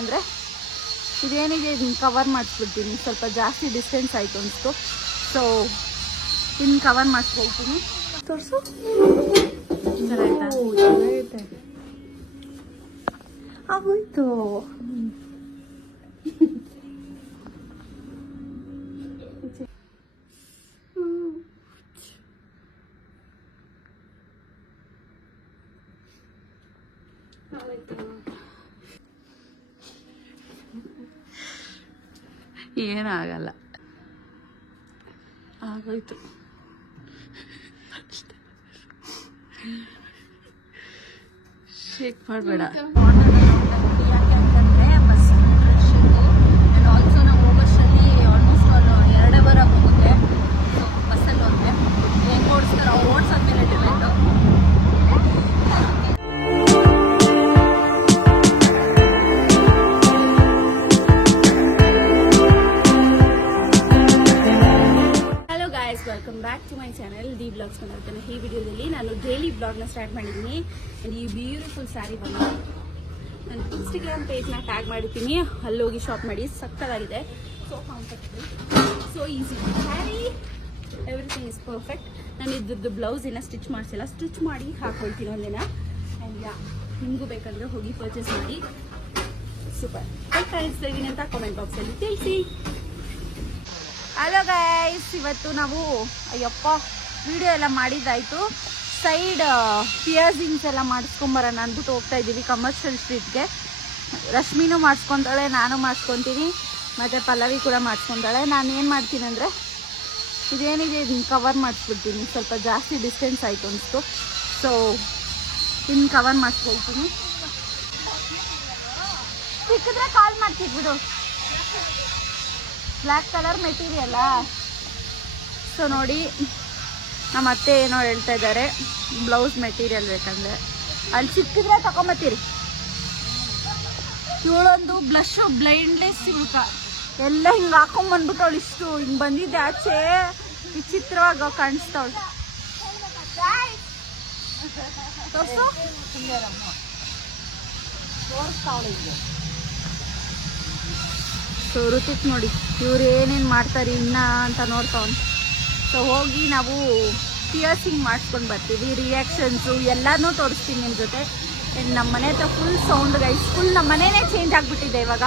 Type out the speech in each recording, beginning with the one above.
ಅಂದರೆ ಇದೇನಿಗೆ ಇದನ್ನು ಕವರ್ ಮಾಡಿಸ್ಬಿಡ್ತೀನಿ. ಸ್ವಲ್ಪ ಜಾಸ್ತಿ ಡಿಸ್ಟೆನ್ಸ್ ಆಯಿತು ಅನಿಸ್ತು. ಸೊ ಇನ್ನು ಕವರ್ ಮಾಡಿಸ್ಕೊಳ್ತೀನಿ. ತೋರಿಸು ಚೆನ್ನಾಗೈತೆ ಆಗೋಯ್ತು. ಏನಾಗಲ್ಲ, ಆಗೋಯ್ತು. ಶೇಕ್ ಮಾಡಬೇಡ. ಯಾಕೆಂತಂದರೆ ಬಸ್ ರಶ್ ಇತ್ತು. ಆ್ಯಂಡ್ ಆಲ್ಸೋ ನಾವು ಹೋಗೋಷ್ಟರಲ್ಲಿ ಆಲ್ಮೋಸ್ಟ್ 2 ಅವರ್ ಹೋಗುತ್ತೆ. ಸೊ ಬಸ್ಸಲ್ಲಿ ಹೋದರೆ ಹೆಂಗೆ ಓಡಿಸ್ತಾರೆ, ಅವ್ರು ಓಡಿಸೋದ್ಮೇಲೆ depend. Welcome back to my channel the blogs ಬಂದಿರ್ತೇನೆ. ಈ ವಿಡಿಯೋದಲ್ಲಿ ನಾನು ಡೈಲಿ ಬ್ಲಾಗ್ನ ಸ್ಟಾರ್ಟ್ ಮಾಡಿದ್ದೀನಿ. ಈ ಬ್ಯೂಟಿಫುಲ್ ಸ್ಯಾರಿ ಬಂದು ನಾನು ಇನ್ಸ್ಟಾಗ್ರಾಮ್ ಪೇಜ್ನ ಟ್ಯಾಗ್ ಮಾಡಿರ್ತೀನಿ, ಅಲ್ಲೋಗಿ ಶಾಪ್ ಮಾಡಿ. ಸಕ್ಕತ್ತಾಗಿದೆ, so comfortable, so easy sari, everything is perfect. ನಾನು ಇದ್ರದ್ದು ಬ್ಲೌಸ್ ಇನ್ನೂ ಸ್ಟಿಚ್ ಮಾಡಿಸಿಲ್ಲ, ಸ್ಟಿಚ್ ಮಾಡಿ ಹಾಕ್ಕೊಳ್ತೀನಿ ಒಂದಿನ. ಆ್ಯಂಡ್ ಯಾ, ನಿಮಗೂ ಬೇಕಂದ್ರೆ ಹೋಗಿ ಪರ್ಚೇಸ್ ಮಾಡಿ. ಸೂಪರ್ ಕಾಣಿಸ್ತಾ ಇದ್ದೀನಿ ಅಂತ ಕಾಮೆಂಟ್ ಬಾಕ್ಸಲ್ಲಿ ತಿಳಿಸಿ. ಹಲೋ ಗೈಸ್, ಇವತ್ತು ನಾವು ಅಯ್ಯಪ್ಪ ವಿಡಿಯೋ ಎಲ್ಲ ಮಾಡಿದ್ದಾಯಿತು. ಸೈಡ್ ಪಿಯರ್ಸಿಂಗ್ಸ್ ಎಲ್ಲ ಮಾಡಿಸ್ಕೊಂಬರೋಣ ಅಂದ್ಬಿಟ್ಟು ಹೋಗ್ತಾ ಇದ್ದೀವಿ ಕಮರ್ಷಿಯಲ್ ಸ್ಟ್ರೀಟ್ಗೆ. ರಶ್ಮಿನೂ ಮಾಡಿಸ್ಕೊತಾಳೆ, ನಾನು ಮಾಡಿಸ್ಕೊತೀನಿ, ಮತ್ತು ಪಲ್ಲವಿ ಕೂಡ ಮಾಡಿಸ್ಕೊತಾಳೆ. ನಾನು ಏನು ಮಾಡ್ತೀನಿ ಅಂದರೆ ಇದೇನಿಗೆ ಇದನ್ನು ಕವರ್ ಮಾಡಿಸ್ಬಿಡ್ತೀನಿ. ಸ್ವಲ್ಪ ಜಾಸ್ತಿ ಡಿಸ್ಟೆನ್ಸ್ ಆಯಿತು ಅನಿಸ್ತು. ಸೊ ಇನ್ನು ಕವರ್ ಮಾಡಿಸ್ಕೊಳ್ತೀನಿ. ಸಿಕ್ಕಿದ್ರೆ ಕಾಲ್ ಮಾಡ್ತೀವಿ ಬಿಡು. Black colour ಮೆಟೀರಿಯಲ್ಲ. ಸೊ ನೋಡಿ, ನಮ್ಮ ಅತ್ತೆ ಏನೋ ಹೇಳ್ತಾ ಇದ್ದಾರೆ, ಬ್ಲೌಸ್ ಮೆಟೀರಿಯಲ್ ಬೇಕಂದ್ರೆ ಅಲ್ಲಿ ಸಿಕ್ಕಿದ್ರೆ ತಗೊಂಬತ್ತೀರಿ. ಇವಳೊಂದು ಬ್ಲಷ್ ಬ್ಲೈಂಡ್ಲೆಸ್ ಎಲ್ಲ ಹಿಂಗೆ ಹಾಕೊಂಡ್ಬಂದ್ಬಿಟ್ಟು ಅವಳು ಇಷ್ಟು ಹಿಂಗೆ ಬಂದಿದ್ದೆ ಆಚೆ ವಿಚಿತ್ರವಾಗಿ ಕಾಣಿಸ್ತಾವಳು. ಸೊ ಋತಿಕ್ ನೋಡಿ ಇವ್ರು ಏನೇನು ಮಾಡ್ತಾರೆ ಇನ್ನ ಅಂತ ನೋಡ್ತಾವ್. ಸೊ ಹೋಗಿ ನಾವು ಪಿಯರ್ಸಿಂಗ್ ಮಾಡಿಸ್ಕೊಂಡು ಬರ್ತೀವಿ. ರಿಯಾಕ್ಷನ್ಸು ಎಲ್ಲನೂ ತೋರಿಸ್ತೀನಿ ನಿಮ್ಮ ಜೊತೆ. ನಮ್ಮ ಮನೆ ಹತ್ರ ಫುಲ್ ಸೌಂಡ್ ಗೈಸ್, ಫುಲ್ ನಮ್ಮ ಮನೆಯೇ ಚೇಂಜ್ ಆಗಿಬಿಟ್ಟಿದೆ ಇವಾಗ.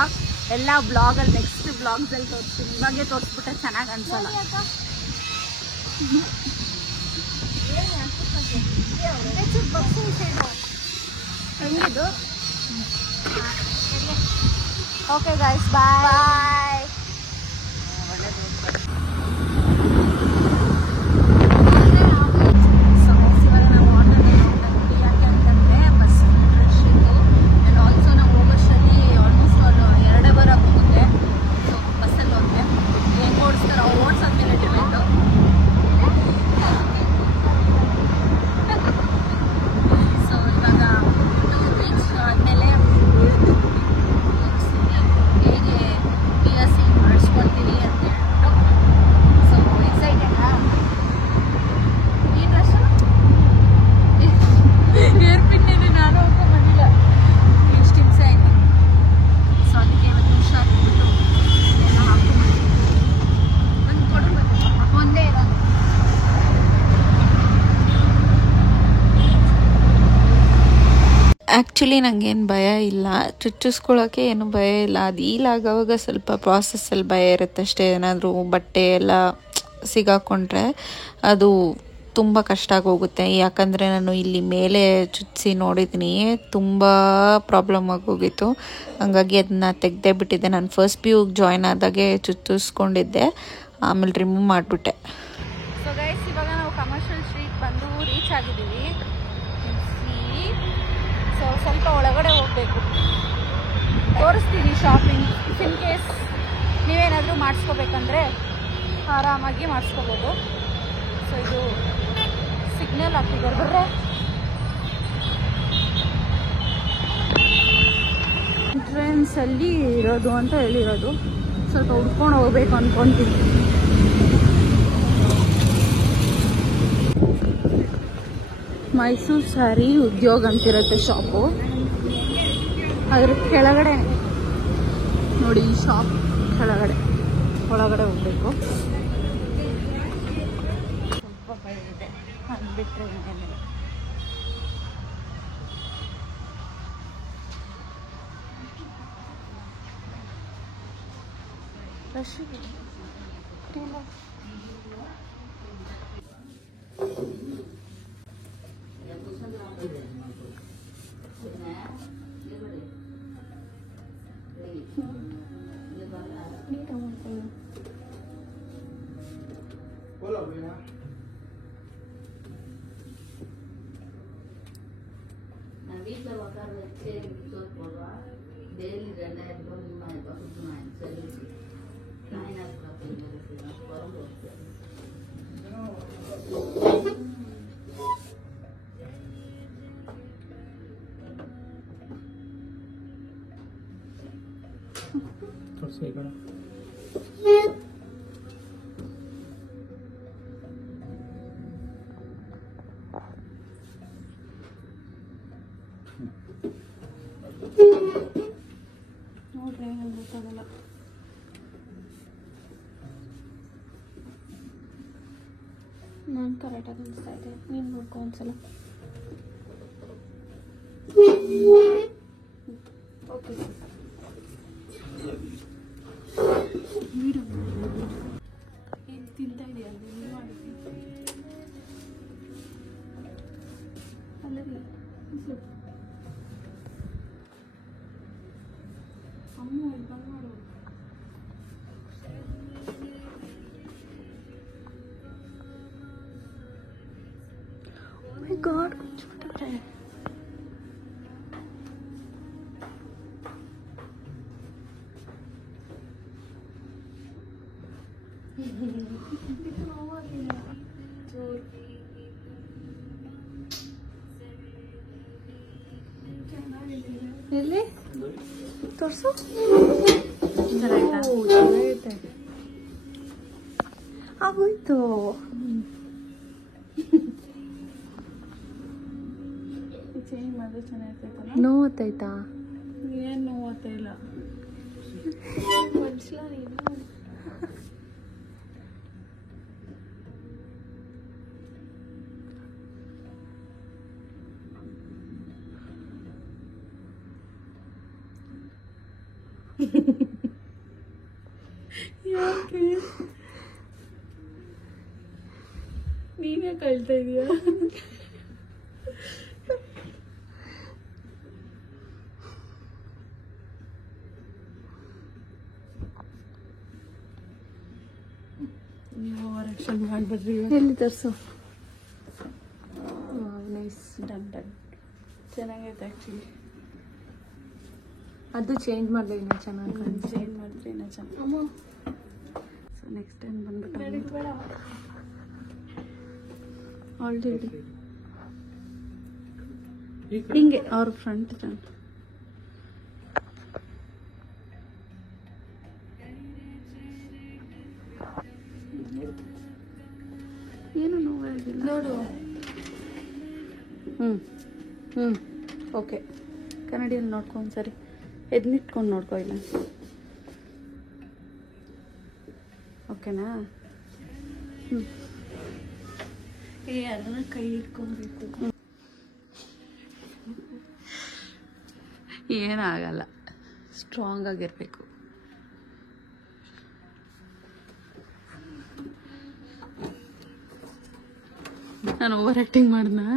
ಎಲ್ಲ ಬ್ಲಾಗಲ್ಲಿ ನೆಕ್ಸ್ಟ್ ಬ್ಲಾಗ್ಸಲ್ಲಿ ತೋರಿಸ್ತೀನಿ. ಇವಾಗೇ ತೋರಿಸ್ಬಿಟ್ರೆ ಚೆನ್ನಾಗಿ ಅನ್ಸಲ್ಲ. ಹೆಂಗಿದು? ಓಕೆ ಗೈಸ್, ಬಾಯ್. ಸೊ ಇವಾಗ ನಾವು ಆಟೋದಲ್ಲಿ ಹೋಗ್ತೀವಿ. ಯಾಕೆಂತಂದರೆ ಬಸ್ ರಶ್ ಇತ್ತು. ಆ್ಯಂಡ್ ಆಲ್ಸೋ ನಾವು ಹೋಗೋಷ್ಟರಲ್ಲಿ ಆಲ್ಮೋಸ್ಟ್ 2 ಅವರ್ ಹೋಗುತ್ತೆ. ಸೊ ಬಸ್ಸಲ್ಲಿ ಹೋದರೆ ಹೆಂಗೆ ಓಡಿಸ್ತಾರೆ, ಅವ್ರು ಓಡಿಸೋದ್ಮೇಲೆ ಡಿಪೆಂಡು. ಸೊ ಇವಾಗ 2 ವೀಕ್ಸ್ ಆದಮೇಲೆ ಹೇಗೆ ಪಿಯರ್ಸಿಂಗ್ ಮಾಡಿಸ್ಕೊಳ್ತೀವಿ ಅಂತ ಹೇಳ್ಬಿಟ್ಟು. ಸೊ ಎಕ್ಸೈಟೆಡಾ? ಈ ಡ್ರೆಸ್ ಏರ್ ಪಿನ್ನೇನೆ ನಾನು ಹೋಗ್ಕೊಂಡ್ಬಂದಿಲ್ಲ, ಎಷ್ಟು ಹಿಂಸೆ ಆಯಿತು. ಸೊ ಅದಕ್ಕೆ ಇವತ್ತು ಹುಷಾರಿಬಿಟ್ಟು ಎಲ್ಲ ಹಾಕ್ಕೊಂಡ್ಬಂದಿದ್ದೀನಿ. ಒಂದು ಕೊಡು, ಒಂದೇ ಇರೋದು. ಆ್ಯಕ್ಚುಲಿ ನನಗೇನು ಭಯ ಇಲ್ಲ, ಚುಚ್ಚಿಸ್ಕೊಳ್ಳೋಕ್ಕೆ ಏನು ಭಯ ಇಲ್ಲ. ಅದು ಈಲಾಗವಾಗ ಸ್ವಲ್ಪ ಪ್ರಾಸೆಸ್ಸಲ್ಲಿ ಭಯ ಇರುತ್ತೆ ಅಷ್ಟೇ. ಏನಾದರೂ ಬಟ್ಟೆ ಎಲ್ಲ ಸಿಗಾಕೊಂಡ್ರೆ ಅದು ತುಂಬ ಕಷ್ಟ ಆಗೋಗುತ್ತೆ. ಯಾಕಂದರೆ ನಾನು ಇಲ್ಲಿ ಮೇಲೆ ಚುಚ್ಚಿಸಿ ನೋಡಿದ್ದೀನಿ, ತುಂಬ ಪ್ರಾಬ್ಲಮ್ ಆಗೋಗಿತ್ತು. ಹಂಗಾಗಿ ಅದನ್ನ ತೆಗೆದೇ ಬಿಟ್ಟಿದ್ದೆ. ನಾನು ಫಸ್ಟ್ PU ಜಾಯ್ನ್ ಆದಾಗೆ ಚುಚ್ಚಿಸ್ಕೊಂಡಿದ್ದೆ, ಆಮೇಲೆ ರಿಮೂವ್ ಮಾಡಿಬಿಟ್ಟೆ. ಸೊ ಗೈಸ್, ಇವಾಗ ನಾವು ಕಮರ್ಷಿಯಲ್ ಸ್ಟ್ರೀಟ್ ಬಂದು ರೀಚ್ ಆಗಿದ್ದೀವಿ. ಸೊ ಸ್ವಲ್ಪ ಒಳಗಡೆ ಹೋಗಬೇಕು, ತೋರಿಸ್ತೀನಿ ಶಾಪಿಂಗ್. ಇನ್ ಕೇಸ್ ನೀವೇನಾದರೂ ಮಾಡಿಸ್ಕೋಬೇಕಂದ್ರೆ ಆರಾಮಾಗಿ ಮಾಡಿಸ್ಕೋಬೋದು. ಸೊ ಇದು ಸಿಗ್ನಲ್ ಹಾಕಿದ್ದಾರೆ ಬರ್ರೆ. ಎಂಟ್ರೆನ್ಸಲ್ಲಿ ಇರೋದು ಅಂತ ಹೇಳಿರೋದು. ಸ್ವಲ್ಪ ಹುಡ್ಕೊಂಡು ಹೋಗ್ಬೇಕು ಅಂದ್ಕೊತೀನಿ. ಮೈಸೂರು ಸ್ಯಾರಿ ಉದ್ಯೋಗ ಅಂತಿರುತ್ತೆ ಶಾಪು. ಅದ್ರ ಕೆಳಗಡೆ ನೋಡಿ ಈ ಶಾಪ್ ಕೆಳಗಡೆ, ಒಳಗಡೆ ಹೋಗ್ಬೇಕು. ಸ್ವಲ್ಪ ಭಯ ಇದೆ, ಅಂದ್ಬಿಟ್ರೆ ಏನಿಲ್ಲ. ರಶ್ ಇದೆ. வீட்டில் உட்கார வச்சு சோறு போடுவா. டெய்லி 2000 ரூபாய் 3000 ரூபாய் கொடுத்துருவாங்க. சர்வீஸ் குழம்பு வச்சு ನೋಡ್ರಿ, ನಂಗೆ ಗೊತ್ತಾಗಲ್ಲ. ನಾನು ಕರೆಕ್ಟಾಗಿ ಅನಿಸ್ತಾ ಇದೆ, ನೀನು ನೋಡ್ಕೊ ಒಂದ್ಸಲ. ಓಕೆ ಏನು ತಿಂತಾ ಇದೆಯಲ್ಲ ನೀನು ಮಾಡಿದ್ವಿ ಅಲ್ಲರಿ ಅಮ್ಮ ಬಂದ್ ಮಾಡು. God, ಎಲ್ಲಿ ತೋರ್ಸು. ಚೆನ್ನಾಗೈತೆ. ಆಗೋಯ್ತು. ಚೇಂಜ್ ಮಾಡಿದ್ರೆ ಚೆನ್ನಾಗಿರ್ತೈತಲ್ಲ. ನೋವಾಯ್ತಾ? ಏನು ನೋವಾಗ್ತಾ ಇಲ್ಲ. ಮನುಷ್ಯ ನೀನು. ಯಾಕೆ ನೀನೇ ಕಳ್ತಾ ಇದೀಯಾ? ನೀವು ಆಕ್ಷನ್ ಮಾಡ್ಬಿಡ್ರಿ. ಎಲ್ಲಿ ತೋರಿಸು. Nice, done done. ಚೆನ್ನಾಗೈತೆ ಆ್ಯಕ್ಚುಲಿ. ಅದು ಚೇಂಜ್ ಮಾಡಿದ್ರೆ ಇನ್ನೂ ಚೆನ್ನಾಗಿ ಚೇಂಜ್ ಮಾಡಿದ್ರೆ ಇನ್ನೂ ಚೆನ್ನಾಗಿ. ಸೊ ನೆಕ್ಸ್ಟ್ ಟೈಮ್ ಬಂದ್ಬಿಟ್ಟು ಆಲ್ರೆಡಿ ಹಿಂಗೆ ಅವ್ರ ಫ್ರಂಟ್ ಏನು ನೋವಾಗಿಲ್ಲ ನೋಡು. ಓಕೆ, ಕನ್ನಡಿಯಲ್ಲಿ ನೋಡ್ಕೊ ಒಂದ್ಸರಿ. ಎದ್ನಿಟ್ಕೊಂಡು ನೋಡ್ಕೊ ಇಲ್ಲ. ಓಕೆನಾ? ಅದನ್ನ ಕೈ ಇಟ್ಕೊಬೇಕು. ಏನಾಗಲ್ಲ, ಸ್ಟ್ರಾಂಗ್ ಆಗಿರ್ಬೇಕು. ನಾನು ಓವರ್ ಆ್ಯಕ್ಟಿಂಗ್ ಮಾಡ್ದಾ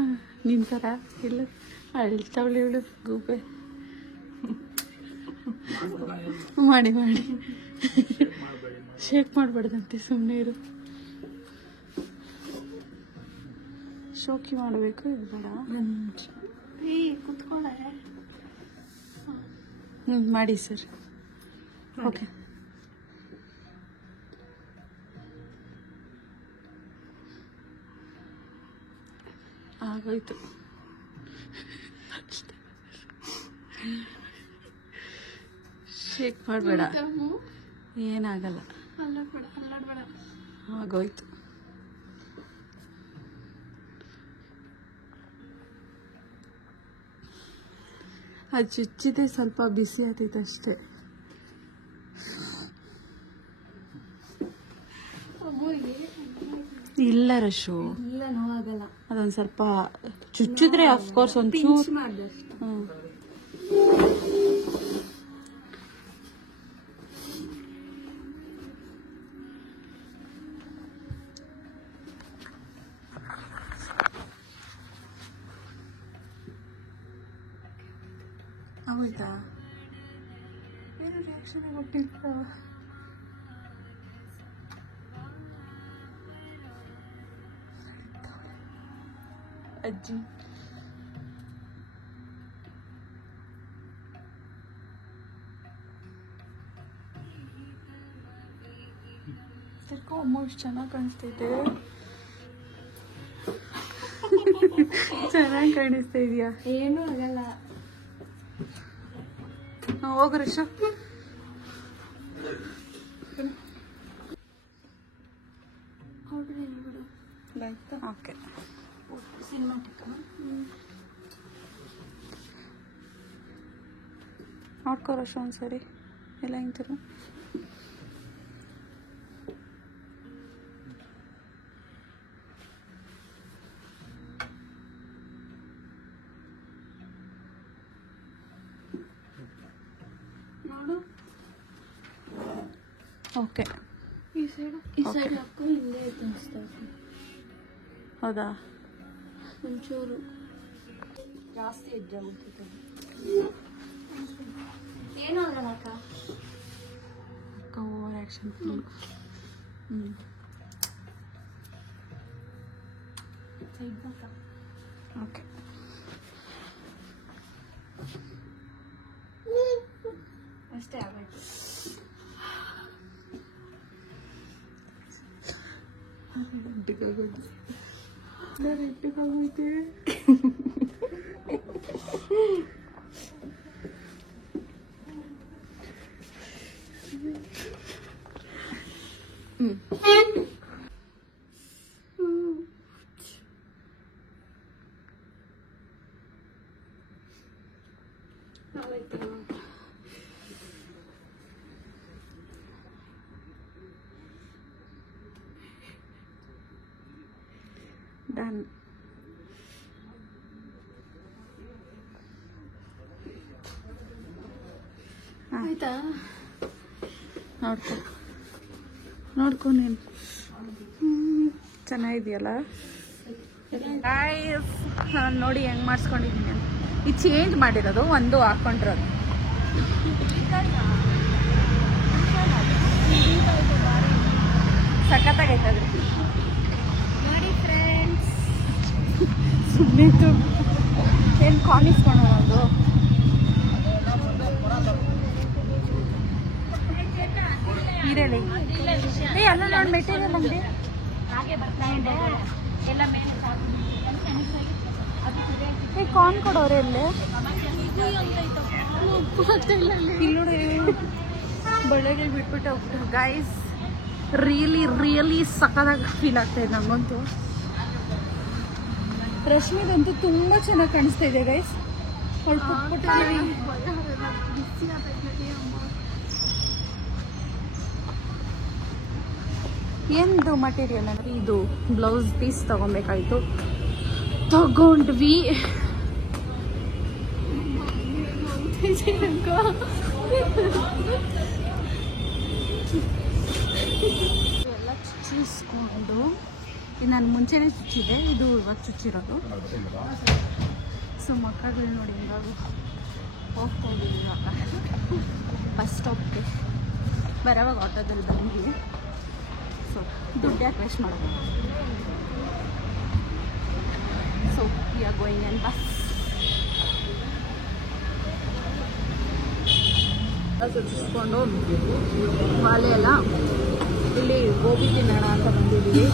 ನಿನ್ನ ಥರ? ಇಲ್ಲ, ಅಳ್ತಾವಳಿ ಇವಳು ಗೂಬೆ. ಮಾಡಿ ಮಾಡಿ ಶೇಕ್ ಮಾಡಬಾರ್ದಂತೆ, ಸುಮ್ಮನೆ ಇರು. ಶೋಕಿ ಮಾಡಬೇಕು, ಇದು ಬೇಡ. ಕುತ್ಕೊಳ್ಳೆ. ಮಾಡಿ ಸರ್. ಓಕೆ, ಆಗೋಯ್ತು. ಶೇಕ್ ಮಾಡಬೇಡ, ಏನಾಗಲ್ಲ. ಆಗೋಯ್ತು. ಅದು ಚುಚ್ಚಿದೆ, ಸ್ವಲ್ಪ ಬಿಸಿ ಆಗ್ತೈತೆ ಅಷ್ಟೇ. ಇಲ್ಲ ರಶು, ಇಲ್ಲ ನೋವಾಗಲ್ಲ. ಅದೊಂದು ಸ್ವಲ್ಪ ಚುಚ್ಚಿದ್ರೆ ಅಫ್ಕೋರ್ಸ್ ಒಂಚೂರು ಮಾಡ್ದಷ್ಟು. ಹೌದಾ? ಏನು ರಿಯಾಕ್ಷನ್ ಗೊತ್ತಿಲ್ಲ. ಅಜ್ಜಿ ಅಮ್ಮ ಎಷ್ಟು ಚೆನ್ನಾಗಿ ಕಾಣಿಸ್ತಿದೆ. ಚೆನ್ನಾಗಿ ಕಾಣಿಸ್ತಾ ಇದೆಯಾ? ಏನೂ ಆಗಲ್ಲ. ಹೋಗು ರಿಷು. ಆಯ್ತಾ? ಓಕೆ. ಸಿನಿಮಾಟಿಕ್ ನೋಡ್ಕೋ ರಶು ಒಂದ್ಸರಿ ಎಲ್ಲ ಹಿಂಗ್ತಿರ. ನೋಡು. ಓಕೆ. ಈ ಸೈಡ್ ಹಾಕೋ ಹಿಂದೆ ಅನಿಸ್ತಾ ಇದೆ. ಹೌದಾ? ಒಂಚೂರು ಜಾಸ್ತಿ ಎಜ್ಜಾಗ್ಬಿಟ್ಟಿದೆ. ಏನೂ ಆಗಲ್ಲ ಅಕ್ಕ. Over action. ಓಕೆ. ಅಷ್ಟೇ ಆಗಬೇಕು. ಇಟ್ಟಾಗೋಯ್ತೆ. ಡನ್. ಆಯ್ತಾ? ನೋಡ್ಕೊ ನೀನು. ಚೆನ್ನಾಗಿದೆಯಲ್ಲ? ನಾನು ನೋಡಿ ಹೆಂಗೆ ಮಾಡಿಸ್ಕೊಂಡಿದ್ದೀನಿ ಅಂತ. ಇದು ಚೇಂಜ್ ಮಾಡಿರೋದು, ಒಂದು ಹಾಕ್ಕೊಂಡಿರೋದು. ಸಖತ್ತಾಗೈತದ್ರಿ. ನೋಡಿ ಫ್ರೆಂಡ್ಸ್, ಸುಮ್ಮನೆ ಏನು ಕಾಣಿಸ್ಕೊಳೋ ಅದು. ಈರೇಳಿ ಏ ಅಲ್ಲ ನೋಡಿ ಮೆಟೀರಿಯಲ್ ಅಂಗಡಿ ಏ ಕಾನ್ ಕೊಡೋರೆ ಇಲ್ಲೇ ಇಲ್ಲಿ ನೋಡಿ. ಬಳ್ಳೆಗಳು ಬಿಟ್ಬಿಟ್ಟು ಹೋಗ್ಬಿಟ್ಟು ಗೈಸ್, ರಿಯಲಿ ಸಕ್ಕತ್ತಾಗಿ ಫೀಲ್ ಆಗ್ತಾ ಇದೆ ನಮಗಂತೂ. ರಶ್ಮಿದಂತೂ ತುಂಬ ಚೆನ್ನಾಗಿ ಕಾಣಿಸ್ತಾ ಇದೆ ಗೈಸ್. ಎಂದು ಮಟೀರಿಯಲ್ ಅಂದರೆ ಇದು ಬ್ಲೌಸ್ ಪೀಸ್ ತಗೊಬೇಕಾಯ್ತು, ತಗೊಂಡ್ವಿ. ಎಲ್ಲ ಚುಚ್ಚಿಸ್ಕೊಂಡು, ಇದು ನಾನು ಮುಂಚೆನೇ ಚುಚ್ಚಿದೆ, ಇದು ಇವಾಗ ಚುಚ್ಚಿರೋದು. ಸೊ ಮಕ್ಕಳು ನೋಡಿ ಹಿಂಗಾಗಿ ಹೋಗ್ಕೊಂಡಿದ್ದೀವಿ ಇವಾಗ ಬಸ್ ಸ್ಟಾಪ್ಗೆ. ಬರೋವಾಗ ಆಟೋದಲ್ಲಿ ಬಂದ್ವಿ. ಸೊ ದುಡ್ಡು ಯಾಕೆ ವೇಸ್ಟ್ ಮಾಡೋದು. So we are going in bus. ಚುಚ್ಚಿಸ್ಕೊಂಡು ವಾಲೆ ಎಲ್ಲ ಇಲ್ಲಿ ಗೋಬಿ ತಿನ್ನೋಣ ಅಂತ ಬಂದಿದ್ದೀವಿ.